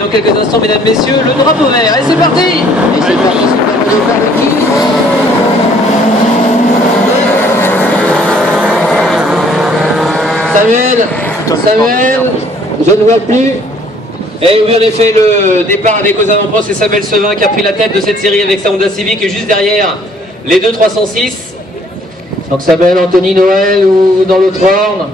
Dans quelques instants, mesdames, messieurs, le drapeau vert. Et c'est parti. Et c'est parti, Samuel, je ne vois plus. Et oui, en effet, le départ avec aux avant-postes, c'est Samuel Sevin qui a pris la tête de cette série avec sa Honda Civic et juste derrière, les deux 306. Donc Samuel, Anthony, Noël ou dans l'autre ordre?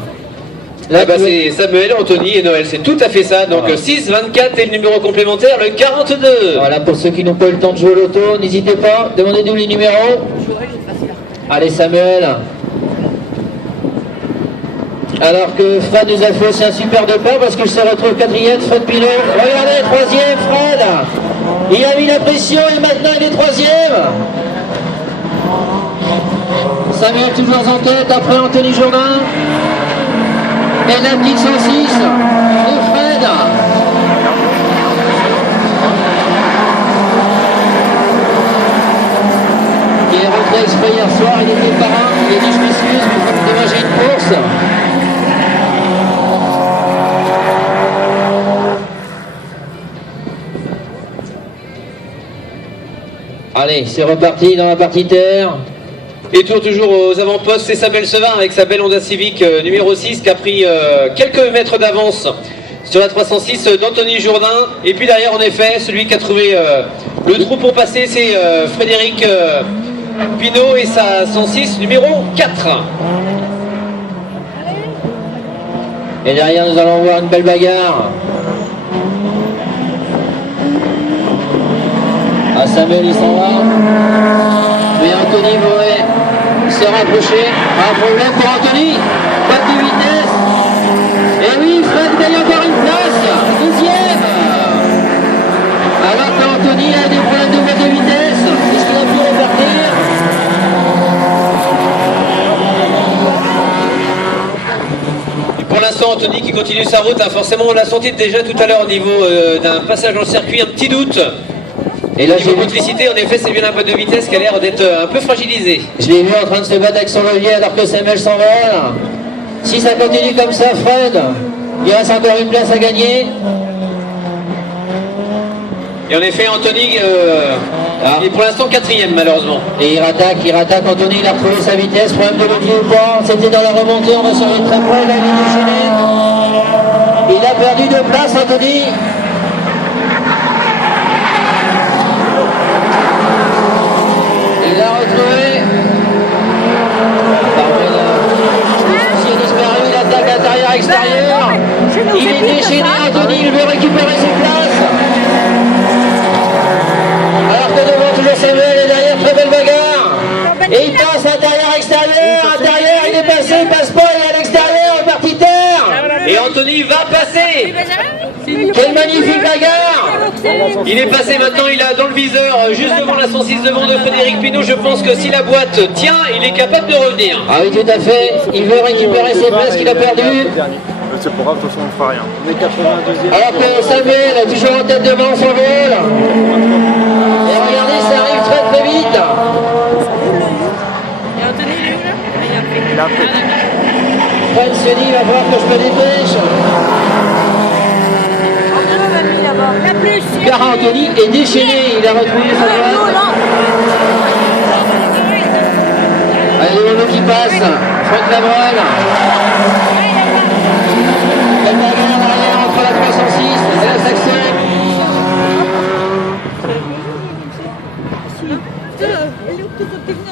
Là, c'est Samuel, Anthony et Noël, c'est tout à fait ça. Donc voilà. 6, 24 et le numéro complémentaire, le 42. Voilà, pour ceux qui n'ont pas eu le temps de jouer au loto, n'hésitez pas, demandez-nous les numéros. Allez Samuel. Alors que Fred nous a fait aussi un super départ parce qu'il se retrouve quatrième, Fred Pinot. Regardez, troisième, Fred. Il a mis la pression et maintenant il est troisième. Samuel toujours en tête, après Anthony Jourdain. Et la petite 106 de Fred. Qui est rentré exprès hier soir, il était parrain, il a dit je m'excuse, mais il faut me dégager une course. Allez, c'est reparti dans la partie terre. Et tour toujours aux avant-postes, c'est Samuel Sevin avec sa belle Honda Civic numéro 6 qui a pris quelques mètres d'avance sur la 306 d'Anthony Jourdain. Et puis derrière, en effet, celui qui a trouvé le trou pour passer, c'est Frédéric Pinot et sa 106 numéro 4. Et derrière, nous allons voir une belle bagarre. Ah, Samuel, il s'en va. Mais Anthony pourrait se rapprocher. Un problème pour Anthony. Pas de vitesse. Et oui, Fred gagne encore une place. Deuxième. Alors qu'Anthony a des problèmes de boîte de vitesse. Est-ce qu'il a pu repartir? Pour l'instant, Anthony qui continue sa route, hein, forcément on l'a senti déjà tout à l'heure au niveau d'un passage dans le circuit, un petit doute. Et là, niveau motricité, en effet, c'est bien la boîte de vitesse qui a l'air d'être un peu fragilisée. Je l'ai vu en train de se battre avec son levier alors que Samuel s'envole. Si ça continue comme ça, Fred, il reste encore une place à gagner. Et en effet, Anthony est pour l'instant quatrième, malheureusement. Et il rattaque, Anthony, il a retrouvé sa vitesse. Problème de levier ou pas, c'était dans la remontée, on va surveiller très près, la ligne déchaînée. Il a perdu 2 places, Anthony. Il l'a retrouvé. Il a disparu, il attaque intérieur-extérieur. Il est déchaîné, Anthony, il veut récupérer ses places. Alors que devant toujours Samuel et derrière, très belle bagarre. Et il passe intérieur-extérieur, intérieur, il est passé, il passe pas, il est à l'extérieur, parti terre. Et Anthony va passer. Quelle magnifique bagarre. Il est passé maintenant, il a dans le viseur, juste devant la 106 devant de Frédéric Pinot. Je pense que si la boîte tient, il est capable de revenir. Ah oui, tout à fait. Il veut récupérer ses places qu'il a perdues. C'est pour grave, de toute façon on ne fera rien. On est 82e. Alors que Samuel est toujours en tête devant son vol. Et regardez, ça arrive très très vite. Et Anthony, il est où là? Il a fait. Fred se dit, il va falloir que je me dépêche. Car Anthony est déchaîné, il a retrouvé sa boîte. Allez, le Renault qui passe. Franck Labrel. La bagarre derrière entre la 306 et la Saxon.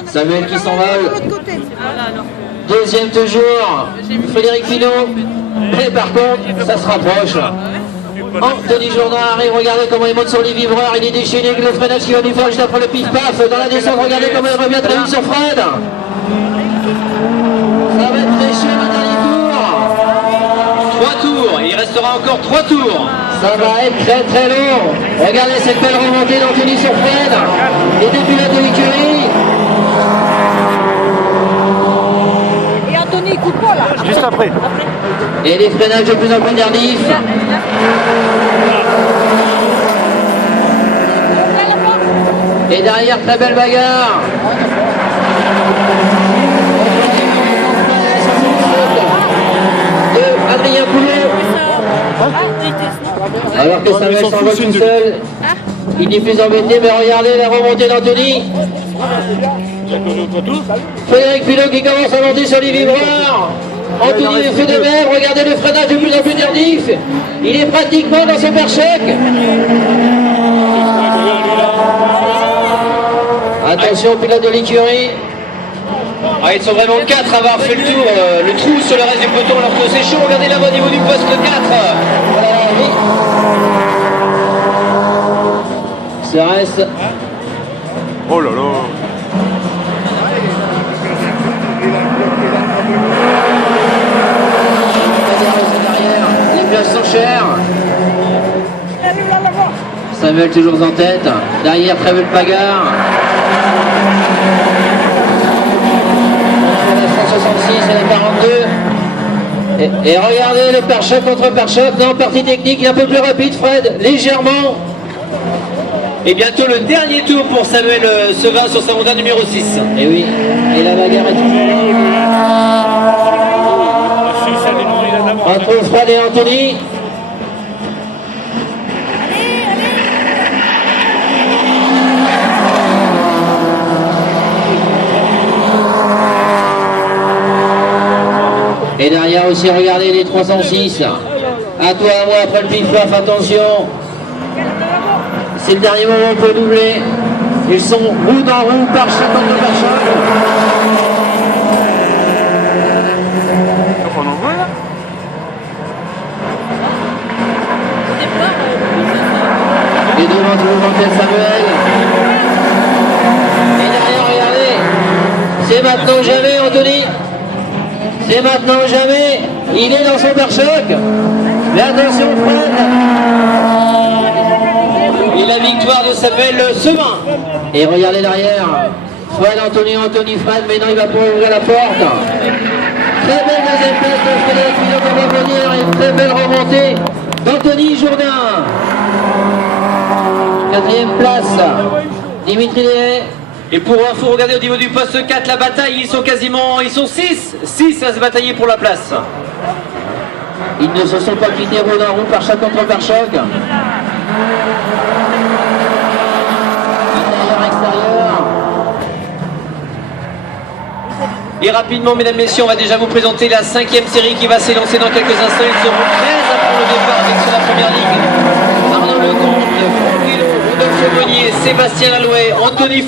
Samuel qui s'envole. Deuxième toujours, Frédéric Pinot. Mais par contre, ça se rapproche. Anthony Jourdain arrive, regardez comment il monte sur les vibreurs, il est déchaîné avec le freinage qui va lui faire juste après le pif-paf. Dans la descente, regardez comment il revient très vite sur Fred. Ça va être très chaud le dernier tour. 3 tours, il restera encore 3 tours. Ça va être très très long. Regardez cette belle remontée d'Anthony sur Fred. Et des pilotes de l'écurie. Et Anthony, il coupe pas là. Juste après. Et les freinages de plus en plus tardifs. Et derrière, très belle bagarre. De Adrien Poulot. Alors que Samuel s'envole tout seul. Il n'est plus embêté, mais regardez la remontée d'Anthony. Frédéric Pilot qui commence à monter sur les vibreurs. Anthony fait de même, regardez le freinage de plus en plus tardif. Il est pratiquement dans son pare-choc. Attention, pilote de l'écurie. Ah, ils sont vraiment 4 à avoir fait le tour, le trou sur le reste du peloton alors que c'est chaud. Regardez là-bas au niveau du poste 4. Voilà, oui. CRS. Oh là là. Les places sont chères. Samuel toujours en tête. Derrière, très belle bagarre. La 166 et la 42. Et regardez le pare-choc contre pare-choc. Non, partie technique, il est un peu plus rapide, Fred. Légèrement. Et bientôt le dernier tour pour Samuel Sevin sur sa Honda numéro 6. Et oui, et la bagarre est toujours là. Entre Fred et Anthony. Et derrière aussi, regardez les 306. À toi, à moi, après le pif-paf, attention. C'est le dernier moment où on peut doubler. Ils sont roue dans roue, pare-choc contre pare-choc. On en voit là. Et devant toujours en tête Samuel. Et derrière, regardez. C'est maintenant ou jamais, Anthony. C'est maintenant ou jamais. Il est dans son pare-choc. Mais attention, Fred. Et la victoire de Samuel Sevin. Et regardez derrière. Fred, Anthony, Fred. Mais non, il va pas ouvrir la porte. Très belle deuxième place de Frédéric Pilot comme va venir. Et une très belle remontée d'Anthony Jourdain. Quatrième place, Dimitri Léhay. Et pour info, regardez au niveau du poste 4, la bataille, ils sont 6 à se batailler pour la place. Ils ne se sont pas quittés roue dans roue, pare-choc contre pare-choc. Intérieur, extérieur. Et rapidement, mesdames, messieurs, on va déjà vous présenter la 5e série qui va s'élancer dans quelques instants. Ils seront 13 à prendre le départ avec sur la première ligne. Arnaud Lecomte, Franck Guillot, Rodolphe Meunier, Sébastien Lalouet, Anthony